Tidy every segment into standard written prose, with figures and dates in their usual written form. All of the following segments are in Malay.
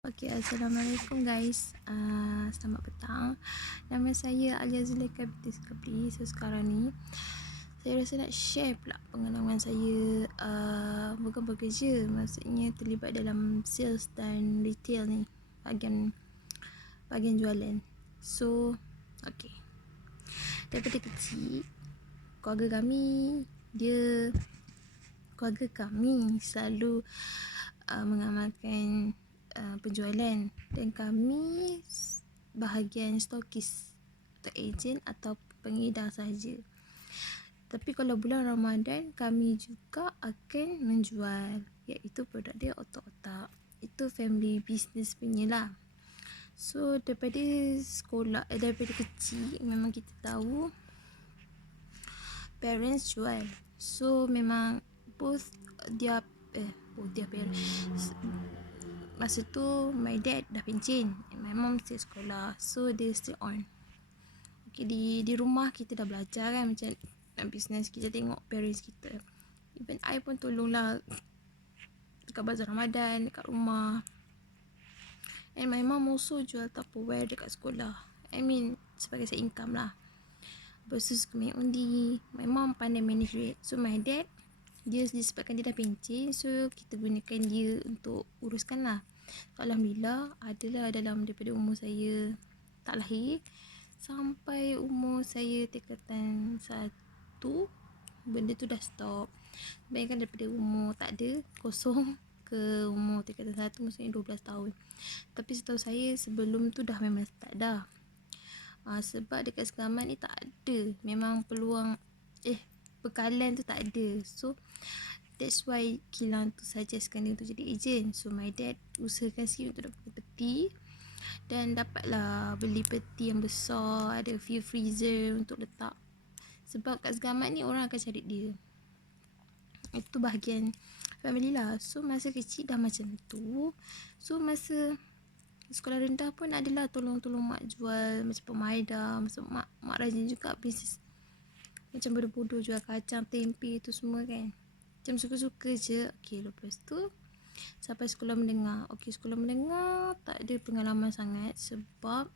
Okay, Assalamualaikum guys. Selamat petang. Nama saya Alia Zulaika binti Skapri. So sekarang ni saya rasa nak share pula pengalaman saya bukan bekerja, maksudnya terlibat dalam sales dan retail ni, bahagian jualan. So, okay. Daripada kecil, keluarga kami selalu mengamalkan penjualan, dan kami bahagian stokis atau ejen atau pengedar sahaja. Tapi kalau bulan Ramadan, kami juga akan menjual, iaitu produk dia otak-otak. Itu family business punya lah. So daripada kecil memang kita tahu parents jual. So memang both their parents, masa tu my dad dah pencen, my mom still sekolah, so dia still on. Okay, di rumah kita dah belajar kan macam business. Kita tengok parents kita, even I pun tolonglah dekat bazar Ramadan dekat rumah. And my mom also jual Tupperware dekat sekolah, I mean sebagai side income lah. Lepas tu suka main undi. My mom pandai manage duit. So my dad, dia disebabkan dia dah pencen, so kita gunakan dia untuk uruskan lah. Alhamdulillah, adalah dalam daripada umur saya tak lahir sampai umur saya tingkatan 1, benda tu dah stop. Bayangkan daripada umur tak ada, kosong, ke umur tingkatan 1, maksudnya 12 tahun. Tapi setahu saya sebelum tu dah memang start dah. Sebab dekat segaman ni tak ada, memang peluang bekalan tu tak ada. So that's why kilang tu suggestkan dia untuk jadi ejen. So my dad usahakan sikit untuk dapat peti, dan dapatlah beli peti yang besar, ada few freezer untuk letak. Sebab kat segamat ni orang akan cari dia. Itu bahagian family lah. So masa kecil dah macam tu. So masa sekolah rendah pun adalah tolong-tolong mak jual macam pemaida. Masa mak rajin juga bisnes macam bodoh-bodoh, jual kacang, tempe tu semua kan. Macam suka-suka je. Okay, lepas tu sampai sekolah menengah. Okay, sekolah menengah tak ada pengalaman sangat sebab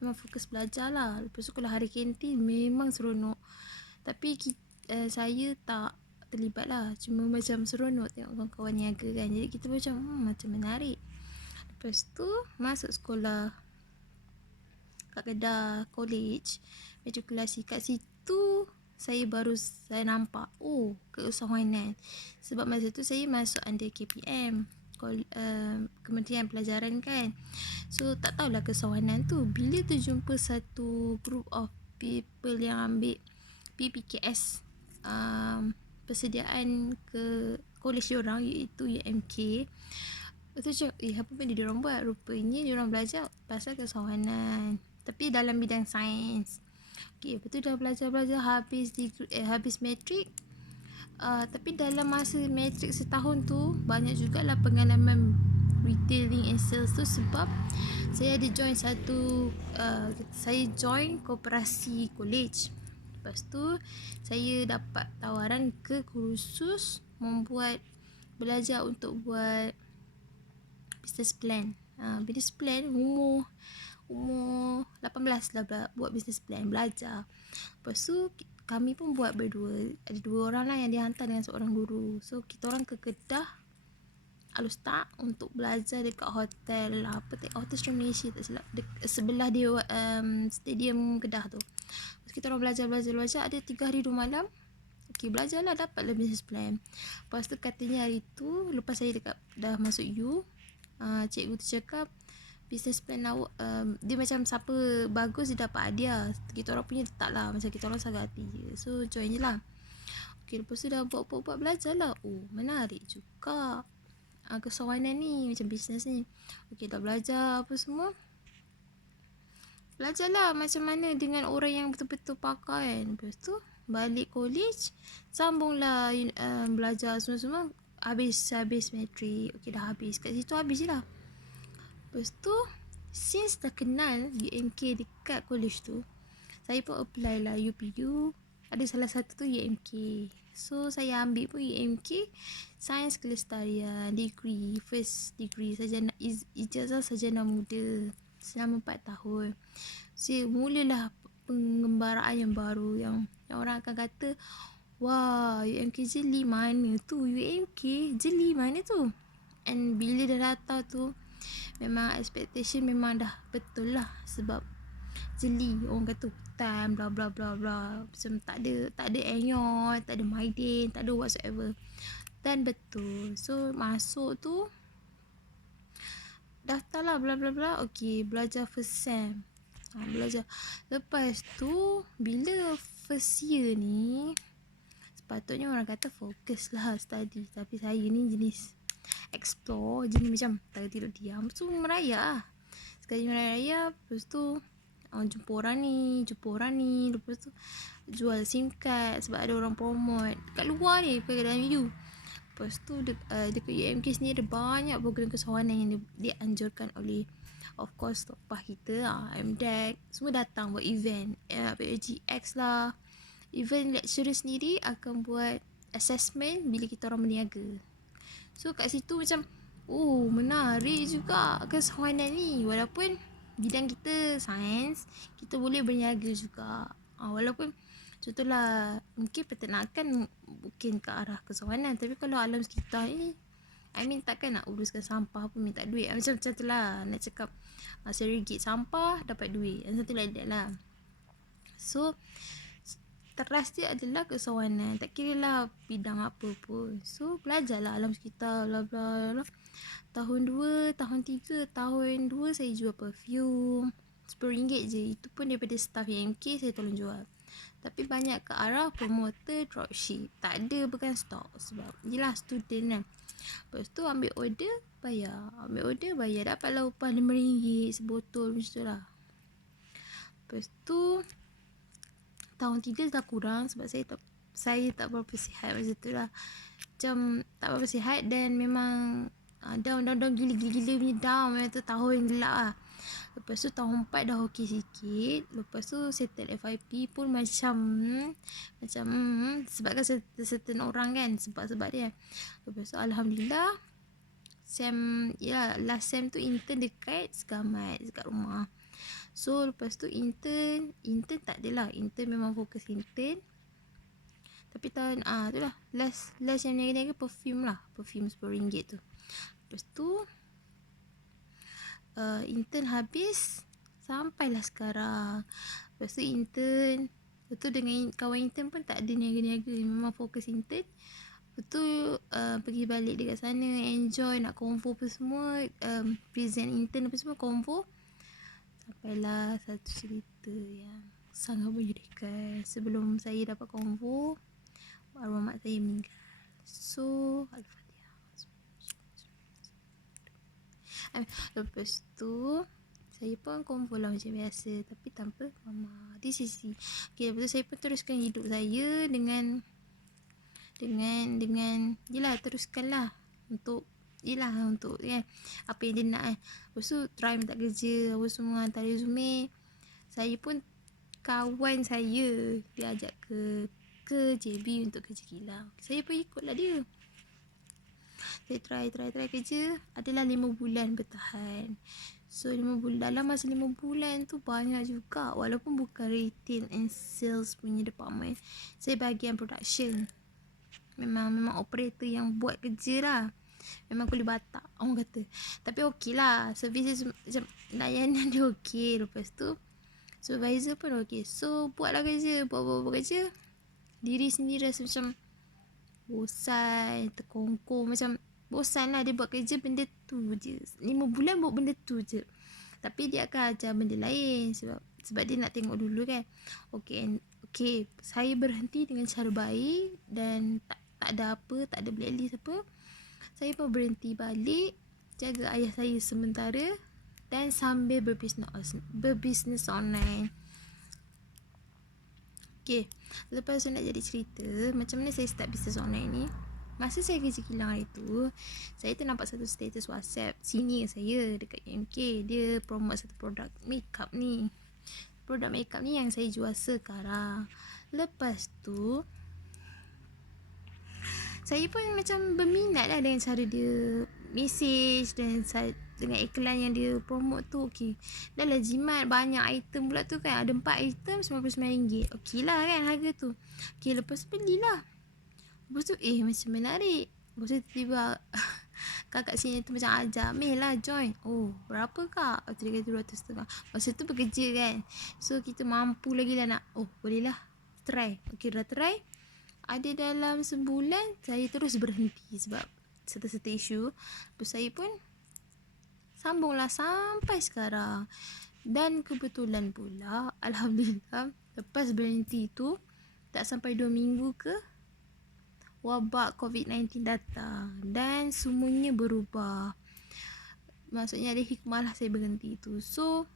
memang fokus belajar lah. Lepas tu kalau hari kantin memang seronok. Tapi saya tak terlibat lah. Cuma macam seronok tengok kawan-kawan niaga kan. Jadi kita macam macam menarik. Lepas tu masuk sekolah kat Kedah College Matrikulasi. Kat situ saya nampak keusahawanan. Sebab masa tu saya masuk under KPM, Kementerian Pelajaran kan. So tak tahulah keusahawanan tu. Bila tu jumpa satu group of people yang ambil PPKS, persediaan ke college diorang, iaitu UMK. Lepas tu cakap, apa benda diorang buat? Rupanya diorang belajar pasal keusahawanan, tapi dalam bidang sains. Okay, lepas tu dah belajar habis matrik. Tapi dalam masa matrik setahun tu banyak jugalah pengalaman retailing and sales tu. Sebab saya ada join saya join koperasi college. Lepas tu saya dapat tawaran ke kursus belajar untuk buat business plan. Business plan umur 18 lah buat business plan, belajar. Lepas tu kami pun buat berdua. Ada 2 orang lah yang dihantar dengan seorang guru. So kita orang ke Kedah Alustaq untuk belajar dekat hotel Hotel Stream Malaysia tak silap, sebelah dia stadium Kedah tu. Lepas kita orang belajar ada 3 hari 2 malam. Okay, belajarlah, dapatlah business plan. Lepas tu katanya hari tu lepas saya dah masuk cikgu tu cakap business plan awak, dia macam siapa bagus dia dapat hadiah. Kita orang punya tak lah, macam kita orang saga hati je. So join je lah. Okay, lepas tu dah buat belajar lah. Menarik juga kesawanan ni, macam business ni. Okay, dah belajar apa semua. Belajar lah macam mana dengan orang yang betul-betul pakar kan. Lepas tu balik college, sambunglah belajar semua-semua. Habis matrik. Okay, dah habis. Kat situ habis je lah. Lepas tu since dah kenal UMK dekat college tu, saya pun apply lah UPU. Ada salah satu tu UMK. So saya ambil pun UMK Sains Kelestarian, degree, first degree sarjana, ijazah sarjana muda selama 4 tahun. So mulalah pengembaraan yang baru yang orang akan kata, wah, UMK jeli mana tu, UMK jeli mana tu. And bila dah datang tu, memang expectation memang dah betul lah, sebab jeli, orang kata hutan bla bla bla bla, macam tak ada anyor, tak ada maiden, tak ada whatsoever. Dan betul. So masuk tu daftar lah bla bla bla. Okay, belajar first sem. Belajar. Lepas tu bila first year ni, sepatutnya orang kata fokus lah study, tapi saya ni jenis explore, jenis macam tak tidur diam, so merayap lah. Sekali merayap, lepas tu jumpa orang ni, lepas tu jual SIM card sebab ada orang promote kat luar ni, pergi dalam U. Lepas tu dekat UMK sendiri ada banyak program kesawanan yang dianjurkan oleh, of course, topah kita lah, MDEC, semua datang buat event, POGX lah. Even lecturer sendiri akan buat assessment bila kita orang berniaga. So kat situ macam, oh menarik juga kesawanan ni. Walaupun bidang kita sains, kita boleh berniaga juga. Walaupun contohlah mungkin peternakan bukan ke arah kesawanan, tapi kalau alam sekitar ni, I mean takkan nak uruskan sampah pun minta duit. Macam tu lah nak cakap, segregate sampah dapat duit, macam tu like that lah. So teras dia adalah kesawanan, tak kira lah bidang apa pun. So belajarlah alam sekitar bla bla bla. Tahun 2, tahun 3, tahun 2 saya jual perfume RM10 je. Itu pun daripada staff UMK saya tolong jual. Tapi banyak ke arah promoter dropship. Tak ada bukan stok, sebab yelah student kan. Lepas tu ambil order bayar, dapatlah upah RM5 sebotol macam tu lah. Lepas tu tahun 3 dah kurang sebab saya tak berapa sihat macam tu lah. Macam tak berapa sihat dan memang down gila-gila punya down. Memang tu tahun gelap lah. Lepas tu tahun 4 dah okey sikit. Lepas tu settle FYP pun macam sebab kan certain orang kan, sebab dia. Lepas tu Alhamdulillah last sem tu intern dekat Segamat, dekat rumah. So lepas tu intern tak adalah. Intern memang fokus intern. Tapi tahun tu lah last yang niaga-niaga perfume lah. Perfume RM10 tu. Lepas tu intern habis, sampailah sekarang. Lepas tu intern, lepas tu dengan kawan intern pun tak ada niaga-niaga, memang fokus intern. Lepas tu pergi balik dekat sana, enjoy, nak convo apa semua, present intern apa semua, convo. Sampailah satu cerita yang sangat menyedihkan. Sebelum saya dapat convo, arwah mak saya meninggal. So Al-Fatihah. Lepas tu saya pun convo lah macam biasa, tapi tanpa mama. This is okay. Lepas tu saya pun teruskan hidup saya dengan yelah, teruskanlah untuk kan apa yang dia nak kan. Lepas tu try minta kerja apa semua, hantar resume. Saya pun kawan saya dia ajak ke JB untuk kerja kilang, saya pun ikutlah dia. Saya try kerja, adalah 5 bulan bertahan. So 5 bulan, dalam masa 5 bulan tu banyak juga, walaupun bukan retail and sales punya department, saya bahagian production. Memang operator yang buat kerja lah. Memang kulit batak orang kata. Tapi okey lah, services macam layanan dia okey. Lepas tu supervisor pun okey. So buatlah kerja, buat kerja. Diri sendiri rasa macam bosan, terkongkong, macam bosan lah. Dia buat kerja benda tu je, 5 bulan buat benda tu je. Tapi dia akan ajar benda lain, sebab dia nak tengok dulu kan. Okay, saya berhenti dengan cara baik dan tak ada apa, tak ada blacklist apa. Saya pun berhenti balik, jaga ayah saya sementara dan sambil berbisnes online. Okay, lepas tu nak jadi cerita macam mana saya start bisnes online ni. Masa saya kerja kilang hari tu, saya ternampak satu status WhatsApp senior saya dekat UMK. Dia promote satu produk makeup ni. Produk makeup ni yang saya jual sekarang. Lepas tu saya pun macam berminat lah dengan cara dia message dan dengan iklan yang dia promote tu. Okay, dah lah jimat banyak item pula tu kan, ada 4 item RM99. okey lah kan harga tu. Okay, lepas tu belilah. Lepas tu macam menarik. Lepas tu tiba kakak sini tu macam ajak, Meh lah join. Oh, berapa kak? Oh, dia kata 200 setengah. Masa tu bekerja kan, so kita mampu lagi lah nak, boleh lah try. Okay, dah try. Ada dalam sebulan saya terus berhenti sebab serta-serta isu. Lepas saya pun sambunglah sampai sekarang. Dan kebetulan pula, alhamdulillah, lepas berhenti tu tak sampai 2 minggu ke, wabak COVID-19 datang dan semuanya berubah. Maksudnya ada hikmah lah saya berhenti tu. So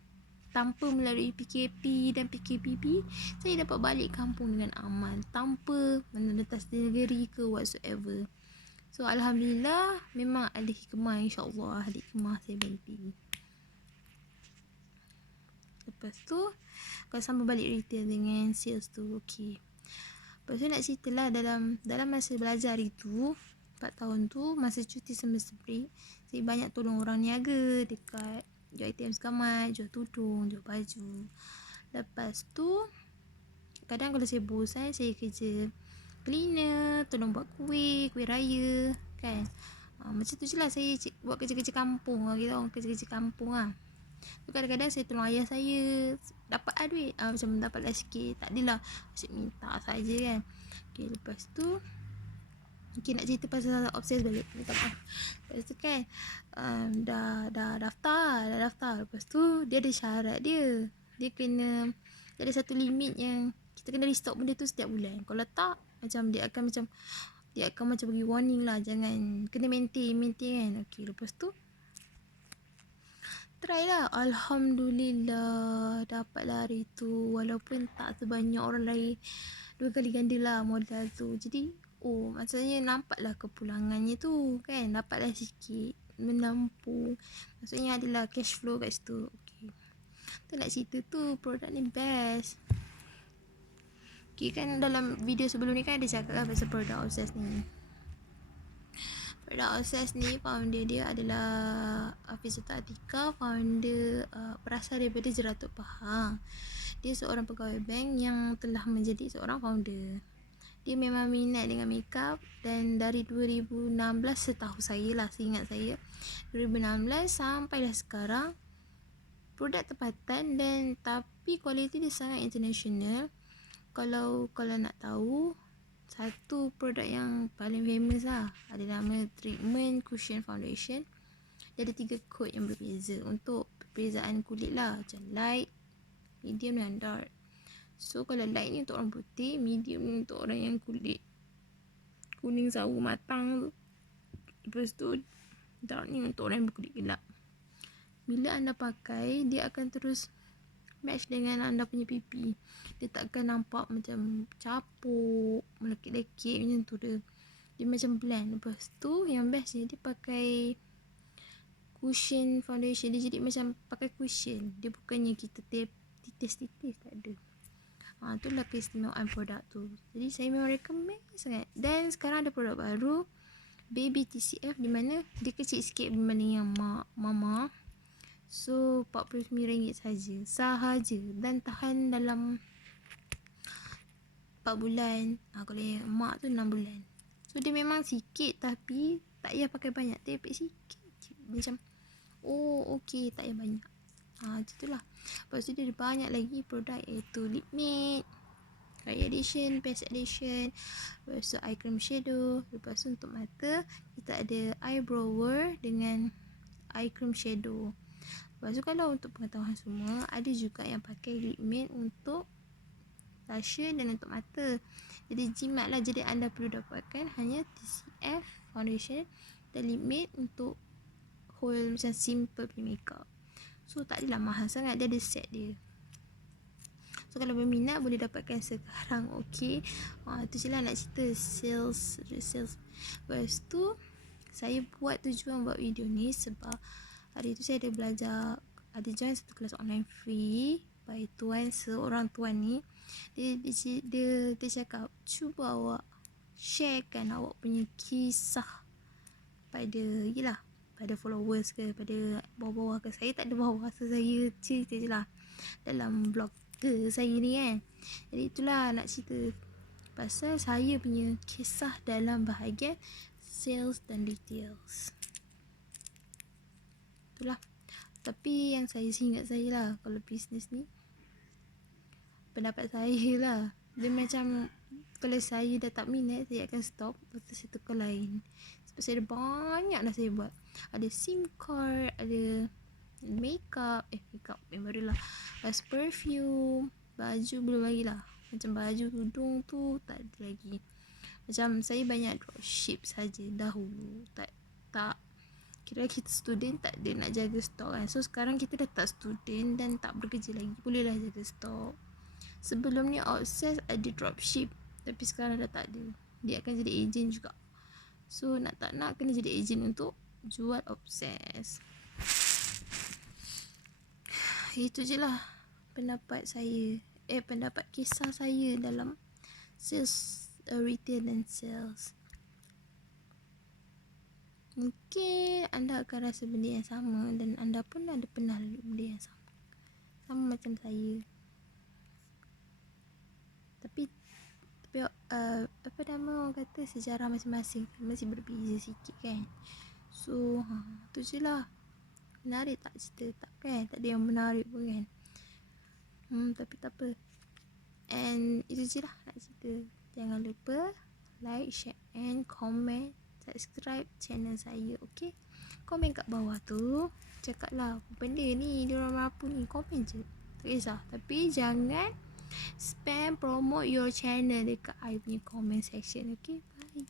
tanpa melalui PKP dan PKPP, saya dapat balik kampung dengan aman tanpa menetas negeri ke whatsoever. So alhamdulillah, memang ada hikmah, insyaAllah ada hikmah saya berhenti. Lepas tu kalau sambung balik retail dengan sales tu. Okay, lepas tu nak cerita lah, dalam masa belajar itu 4 tahun tu, masa cuti semester break, saya banyak tolong orang niaga dekat jual ATM Sekamat, jual tudung, jual baju. Lepas tu kadang kalau saya bosan, saya kerja cleaner, tolong buat kuih raya kan. Macam tu je lah saya buat kerja-kerja kampung lah, kita orang kerja-kerja kampung lah. So, kadang-kadang saya tolong ayah saya, dapat lah duit, macam dapat lah sikit, tak adalah asyik minta saja kan. Okay, lepas tu nak cerita pasal obses balik, minta maaf. Lepas tu kan dah daftar. Lepas tu dia ada syarat dia kena ada satu limit yang kita kena restock benda tu setiap bulan. Kalau tak, macam dia akan macam bagi warning lah, jangan, kena maintain kan. Okay, lepas tu try lah, alhamdulillah dapat lah hari tu, walaupun tak sebanyak orang lain, 2 kali ganda lah modal tu. Jadi maksudnya nampak lah kepulangannya tu kan, dapat lah sikit menampung, maksudnya adalah cash flow kat situ. Okay, tu nak cerita tu, produk ni best. Okay, kan dalam video sebelum ni kan ada cakap lah pasal produk obses ni. Produk obses ni founder dia adalah Hafizatul Atika, founder berasal daripada Jeratul Pahang. Dia seorang pegawai bank yang telah menjadi seorang founder. Dia memang minat dengan makeup dan dari 2016, setahu saya lah, seingat saya 2016 sampai dah sekarang, produk tempatan dan tapi kualiti dia sangat international. Kalau nak tahu, satu produk yang paling famous lah, ada nama Treatment Cushion Foundation. Dia ada 3 kod yang berbeza untuk perbezaan kulit lah, macam light, medium dan dark. So kalau light ni untuk orang putih, medium ni untuk orang yang kulit kuning sawo matang tu, lepas tu dark ni untuk orang yang berkulit gelap. Bila anda pakai, dia akan terus match dengan anda punya pipi. Dia takkan nampak macam capuk, melekit-lekit macam tu. Dia macam blend. Lepas tu yang best ni, dia pakai cushion foundation. Dia jadi macam pakai cushion. Dia bukannya kita titis-titis, tak ada. Itulah keistimewaan produk tu. Jadi saya memang recommend sangat. Dan sekarang ada produk baru, Baby TCF, di mana dia kecil sikit berbanding yang mama. So RM49 sahaja dan tahan dalam 4 bulan. Kalau yang mak tu 6 bulan. So dia memang sikit, tapi tak payah pakai banyak, tepek sikit macam okey, tak payah banyak. Macam tu lah. Lepas tu dia ada banyak lagi produk, iaitu lip matte, eye edition, face edition, lepas tu eye cream shadow. Lepas tu untuk mata, kita ada eyebrower dengan eye cream shadow. Lepas tu kalau untuk pengetahuan semua, ada juga yang pakai lip matte untuk blusher dan untuk mata. Jadi jimat lah. Jadi anda perlu dapatkan hanya TCF foundation dan lip matte untuk whole macam simple punya makeup. So tak adalah mahal sangat, dia ada set dia. So kalau berminat boleh dapatkan sekarang. Okay, tu je lah nak cerita sales. Lepas tu saya buat tujuan buat video ni sebab hari tu saya ada belajar, ada join satu kelas online free by seorang tuan ni. Dia cakap, cuba awak sharekan awak punya kisah pada followers ke, pada bawah-bawah ke. Saya tak ada bawah, so saya cerita je lah dalam blog ke saya ni kan. Jadi itulah nak cerita pasal saya punya kisah dalam bahagian sales dan details. Itulah. Tapi yang saya ingat saya lah, kalau bisnes ni, pendapat saya lah, dia macam kalau saya dah tak minat, saya akan stop, lepas tu saya tukar lain. Sebab saya ada banyak dah saya buat. Ada SIM card, ada makeup yang baru lah, lepas perfume, baju belum lagi lah. Macam baju tudung tu tak ada lagi. Macam saya banyak dropship saja dahulu. Tak kira kita student, tak ada nak jaga stok kan. So sekarang kita dah tak student dan tak bekerja lagi, bolehlah jaga stok. Sebelum ni Obses ada dropship, tapi sekarang dah tak ada. Dia akan jadi ejen juga. So nak tak nak kena jadi ejen untuk jual Obses. Itu je lah pendapat saya, pendapat kisah saya dalam sales, retail dan sales. Mungkin anda akan rasa benda yang sama, dan anda pun ada pernah lalu benda yang sama macam saya. Tapi apa nama orang kata, sejarah masing-masing masih berbeza sikit kan. So tu je lah. Menarik tak cerita? Tak kan? Tak ada yang menarik pun kan. Tapi tak apa. And itu je lah nak cerita. Jangan lupa like, share and comment, subscribe channel saya. Okay, komen kat bawah tu, cakap lah benda ni diorang apa ni, komen je, tak kisah. Tapi jangan spam promote your channel dekat I punya comment section. Okay, bye.